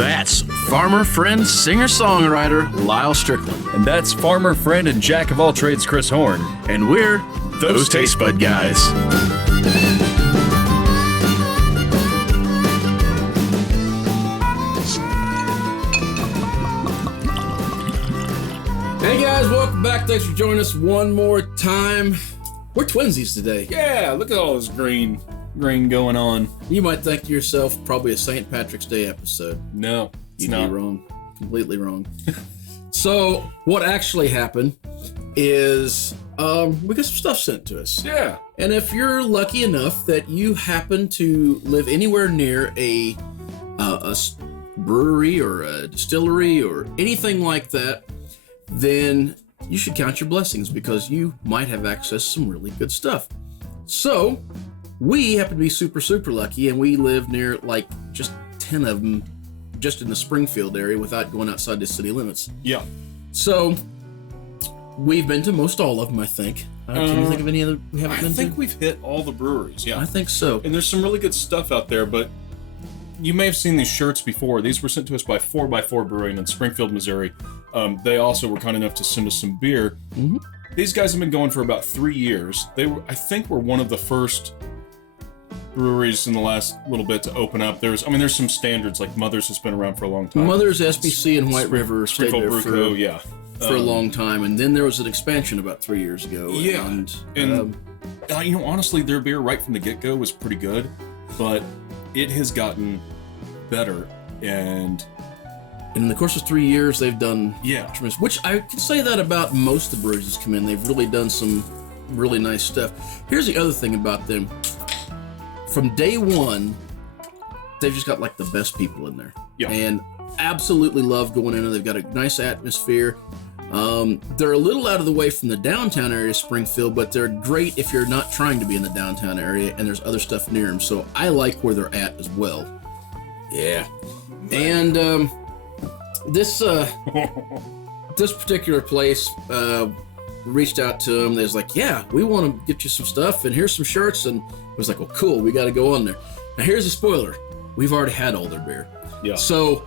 That's farmer friend, singer-songwriter Lyal Strickland. And that's farmer friend and jack of all trades Chris Horn. And we're those Tastebudguys. Hey guys, welcome back. Thanks for joining us one more time. We're twinsies today. Yeah, look at all this green going on. You might think to yourself, probably a St. Patrick's Day episode. No, it's You'd not. be wrong. Completely wrong. So, what actually happened is we got some stuff sent to us. Yeah. And if you're lucky enough that you happen to live anywhere near a brewery or a distillery or anything like that, then you should count your blessings because you might have access to some really good stuff. So, we happen to be super, super lucky, and we live near like just 10 of them just in the Springfield area without going outside the city limits. Yeah. So, we've been to most all of them, I think. Can you think of any other we haven't been to? I think we've hit all the breweries, yeah. I think so. And there's some really good stuff out there, but you may have seen these shirts before. These were sent to us by 4x4 Brewing in Springfield, Missouri. They also were kind enough to send us some beer. Mm-hmm. These guys have been going for about 3 years. They were, I think, were one of the first breweries in the last little bit to open up. There's some standards, like Mother's has been around for a long time. Mother's, SBC, and White River stayed there for a long time, and then there was an expansion about 3 years ago. Yeah, and honestly, their beer right from the get-go was pretty good, but it has gotten better, and in the course of 3 years, they've done tremendous. Which I can say that about most of the breweries that's come in. They've really done some really nice stuff. Here's the other thing about them. From day one, they've just got like the best people in there. Yeah. And absolutely love going in, and they've got a nice atmosphere. They're a little out of the way from the downtown area of Springfield, but they're great if you're not trying to be in the downtown area and there's other stuff near them. So I like where they're at as well. Yeah. And this particular place reached out to them. They was like, yeah, we want to get you some stuff, and here's some shirts. And it was like, well, cool, we got to go on there. Now here's a spoiler. We've already had all their beer. Yeah. So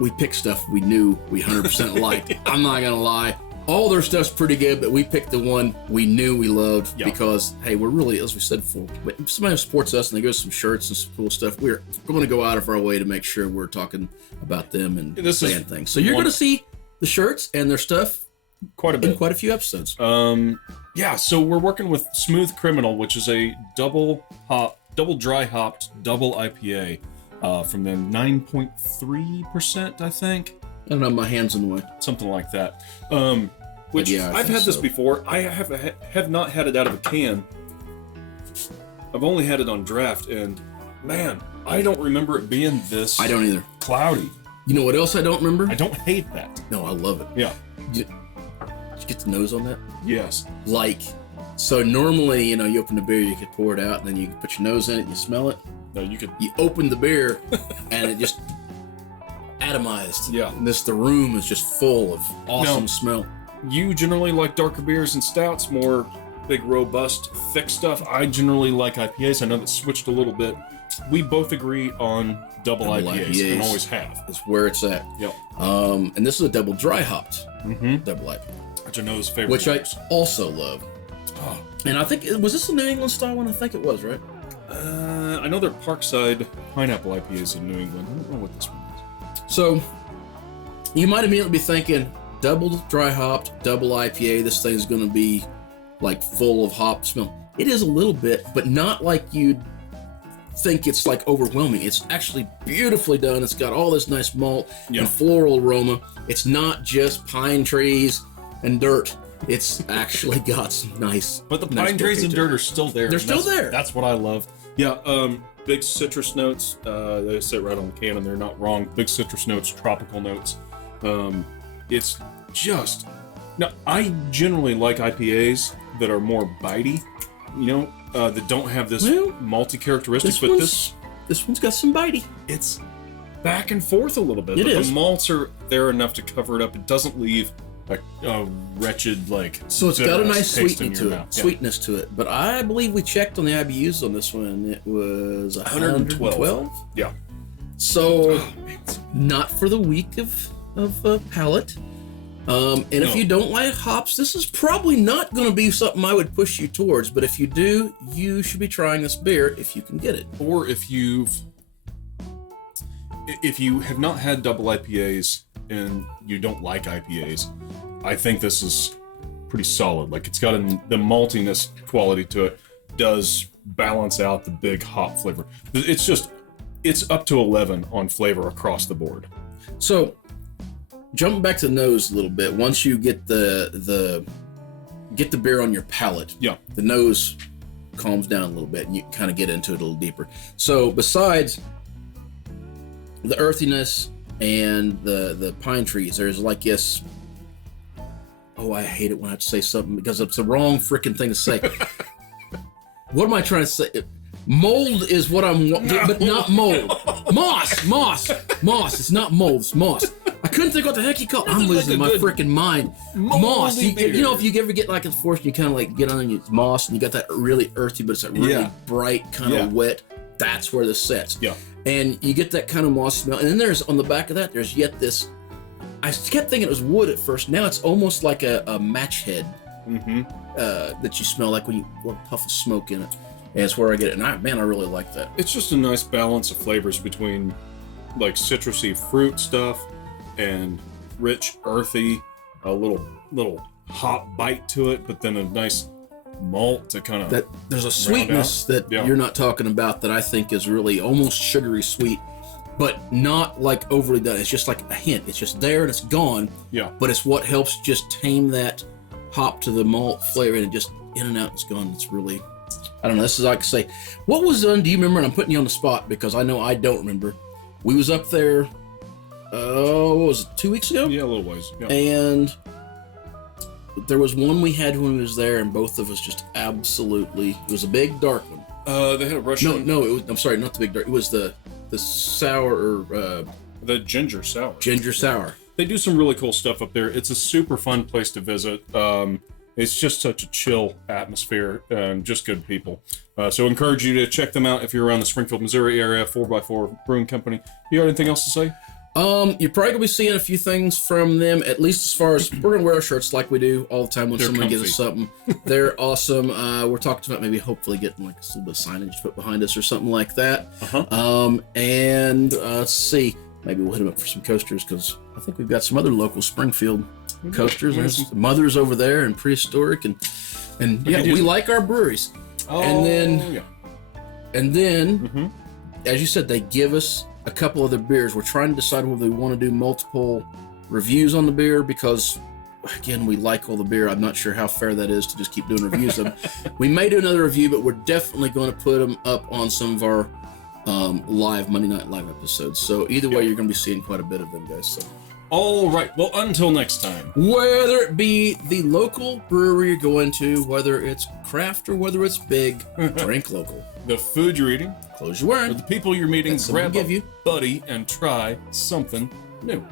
we picked stuff we knew we 100% liked. I'm not going to lie. All their stuff's pretty good, but we picked the one we knew we loved because, hey, we're really, as we said before, if somebody supports us and they give us some shirts and some cool stuff, we're going to go out of our way to make sure we're talking about them and saying things. So you're going to see the shirts and their stuff quite a bit in quite a few episodes. So we're working with Smooth Criminal, which is a double dry hopped double IPA from them, 9.3%, I think. I don't know, my hand's in the way. Something like that. Which I've had this before. I have not had it out of a can. I've only had it on draft, and man, I don't remember it being this. I don't either. Cloudy. You know what else I don't remember? I don't hate that. No, I love it. Yeah. Did you get the nose on that? Yes. So normally, you open the beer, you could pour it out, and then you can put your nose in it, and you smell it. No, you open the beer, and it just atomized. Yeah. And the room is just full of awesome smell. You generally like darker beers and stouts, more big, robust, thick stuff. I generally like IPAs. I know that switched a little bit. We both agree on double IPAs and always have. It's where it's at. Yep. And this is a double dry hopped double IPA. Which I know is favorite. Which I also love. Oh. And I think, was this a New England style one? I think it was, right? I know they're Parkside pineapple IPAs in New England. I don't know what this one is. So, you might immediately be thinking, double dry hopped, double IPA, this thing's going to be like full of hop smell. It is a little bit, but not like you'd think it's like overwhelming. It's actually beautifully done. It's got all this nice malt and floral aroma. It's not just pine trees and dirt. It's actually got some nice. But the pine trees and dirt are still there. They're still there. That's what I love. Yeah, big citrus notes. They sit right on the can, and they're not wrong. Big citrus notes, tropical notes. It's just. Now, I generally like IPAs that are more bitey, that don't have this malty characteristics. But this one's got some bitey. It's back and forth a little bit. It is. The malts are there enough to cover it up. It doesn't leave a wretched, so it's got a nice sweetness to it. But I believe we checked on the IBUs on this one, and it was 112. Yeah. So, not for the weak of palate. If you don't like hops, this is probably not going to be something I would push you towards. But if you do, you should be trying this beer if you can get it. Or if you have not had double IPAs and you don't like IPAs, I think this is pretty solid. Like, it's got the maltiness quality to it, does balance out the big hop flavor. It's up to 11 on flavor across the board. So, jumping back to the nose a little bit, once you get the beer on your palate, the nose calms down a little bit and you kind of get into it a little deeper. So besides the earthiness and the pine trees, there's like this. Oh, I hate it when I have to say something because it's the wrong freaking thing to say. What am I trying to say? Mold is what I'm, but not mold. Moss. It's not mold. It's moss. I couldn't think what the heck you call it. I'm losing my freaking mind. Moss. You know, if you ever get like a force, you kind of like get on your moss, and you got that really earthy, but it's that really bright kind of wet. That's where this sets. Yeah. And you get that kind of moss smell, and then there's on the back of that, there's yet this. I kept thinking it was wood at first. Now it's almost like a match head that you smell like when you want a puff of smoke in it. And it's where I get it. And I really like that. It's just a nice balance of flavors between like citrusy fruit stuff and rich, earthy, a little hop bite to it, but then a nice malt to kind of that. There's a sweetness that you're not talking about that I think is really almost sugary sweet, but not like overly done. It's just like a hint. It's just there and it's gone. Yeah. But it's what helps just tame that hop to the malt flavor, and it just in and out, it's gone. It's really, I don't know. This is like to say, what was done? Do you remember? And I'm putting you on the spot because I know I don't remember. We was up there. What was it? 2 weeks ago? Yeah, a little ways. Yeah. And there was one we had when we was there, and both of us just absolutely. It was a big dark one. They had a Russian. No. It was. I'm sorry, not the big dark. It was the sour or the ginger sour. Ginger sour. They do some really cool stuff up there. It's a super fun place to visit. It's just such a chill atmosphere and just good people. So encourage you to check them out if you're around the Springfield, Missouri area. 4x4 Brewing Company. You got anything else to say? You're probably gonna be seeing a few things from them, at least as far as we're gonna wear our shirts like we do all the time when someone gives us something. They're awesome. We're talking about maybe hopefully getting like a little bit of signage put behind us or something like that. And let's see, maybe we'll hit them up for some coasters because I think we've got some other local Springfield coasters. There's Mothers over there and Prehistoric and we like our breweries. And then as you said, they give us a couple other beers. We're trying to decide whether we want to do multiple reviews on the beer because, again, we like all the beer. I'm not sure how fair that is to just keep doing reviews of them. We may do another review, but we're definitely going to put them up on some of our Monday Night Live episodes. So either way, you're going to be seeing quite a bit of them, guys. So. All right. Well, until next time. Whether it be the local brewery you're going to, whether it's craft or whether it's big, drink local. The food you're eating, clothes you're wearing, or the people you're meeting, grab a buddy and try something new.